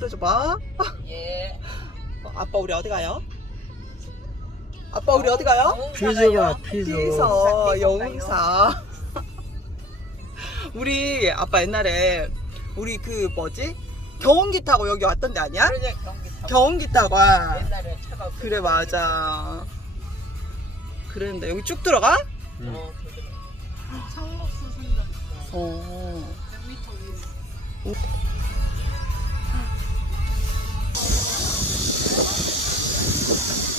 흔들어줘봐. 예. 어, 아빠 우리 어디 가요? 아빠 우리 어디 가요? 피서가 피서. 피서 영사. 우리 아빠 옛날에 우리 그 뭐지 경운기 타고 여기 왔던 데 아니야? 그러냐 경기 타고 경운기 타고 와. 옛날에 차가 없- 그래 맞아. 그랬는데 여기 쭉 들어가? 응. 어, 되게 창록수 순간 어. 100m 위로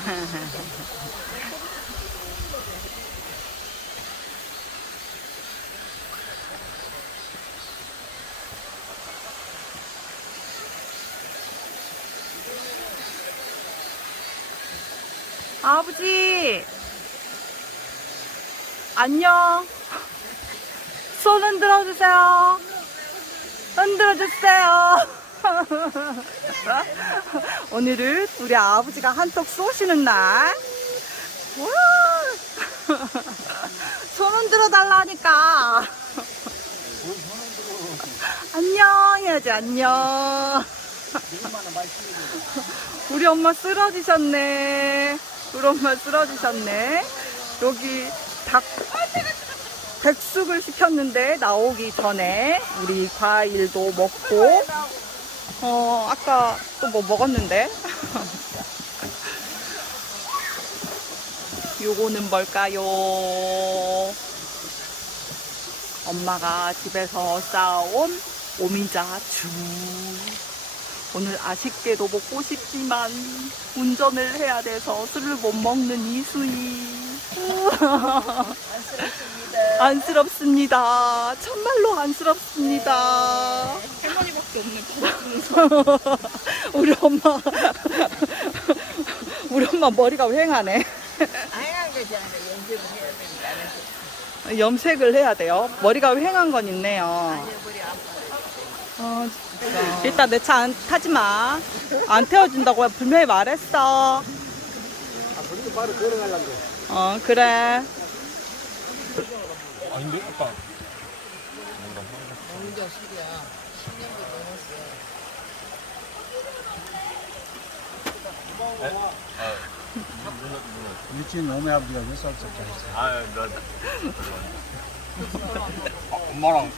아버지! 안녕! 손 흔들어 주세요. 흔들어 주세요. 오늘은 우리 아버지가 한턱 쏘시는 날. 와! 손 흔들어 달라니까. 안녕 해야지 안녕. 우리 엄마 쓰러지셨네. 우리 엄마 쓰러지셨네. 여기 닭 백숙을 시켰는데 나오기 전에 우리 과일도 먹고 어 아까 또 뭐 먹었는데 요거는 뭘까요? 엄마가 집에서 싸온 오미자주 오늘 아쉽게도 먹고 싶지만 운전을 해야 돼서 술을 못 먹는 이수희 안쓰럽습니다. 참말로 안쓰럽습니다. 할 머니밖에 없네 우리 엄마 우리 엄마 머리가 휑하네. 다양한 거지 않아 연습을 해야 된다는 염색을 해야 돼요. 머리가 휑한 건 있네요. 어, 일단 내 차 안 타지 마. 안 태워준다고 분명히 말했어. 어 그래. 아닌데? 아까 공자 술이야 10년도 넘었어 유치원 노매 아버지가 몇살때 했어? 아, 나 아, 엄마랑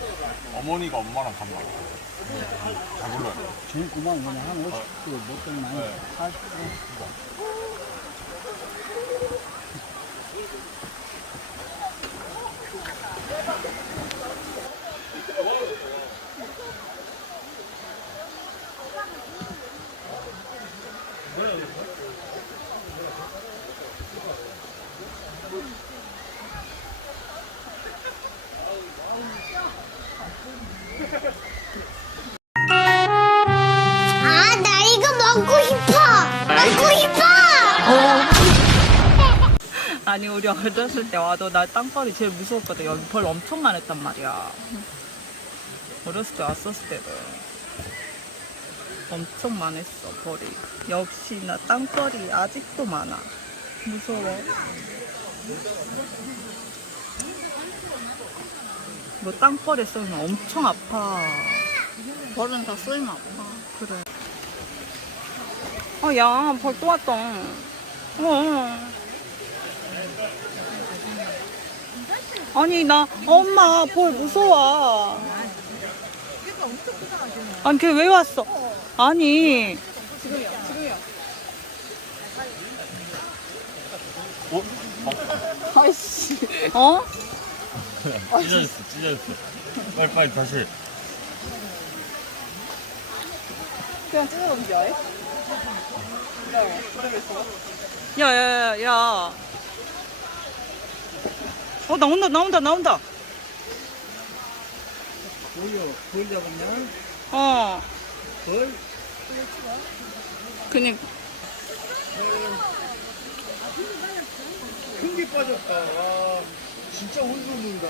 어머니가 엄마랑 간다. 잘 몰라요. 제일 그만 그냥 한 50도 못된 많이 네. 40도. 아, 나 이거 먹고 싶어! 먹고 싶어! 아니 우리 어렸을 때 와도 나 땅벌이 제일 무서웠거든. 여기 벌 엄청 많았단 말이야. 어렸을 때 왔었을 때는 엄청 많았어 벌이. 역시나 땅벌이 아직도 많아. 무서워. 뭐 땅벌에 쏘면 엄청 아파. 벌은 다 쏘이면 아파 그래. 어, 야, 벌 또 왔다. 어. 아니, 나, 엄마, 벌 무서워. 아니, 걔 왜 왔어? 아니, 어? 아이씨. 어? 찢어졌어, 찢어졌어. 빨리, 빨리 다시. 그냥 찢어졌는지 아예? 야, 야, 야, 야. 어, 나온다, 나온다, 나온다. 보여. 벌 잡았냐? 어. 벌? 그니까. 큰게 빠졌다. 와, 진짜 혼술문다.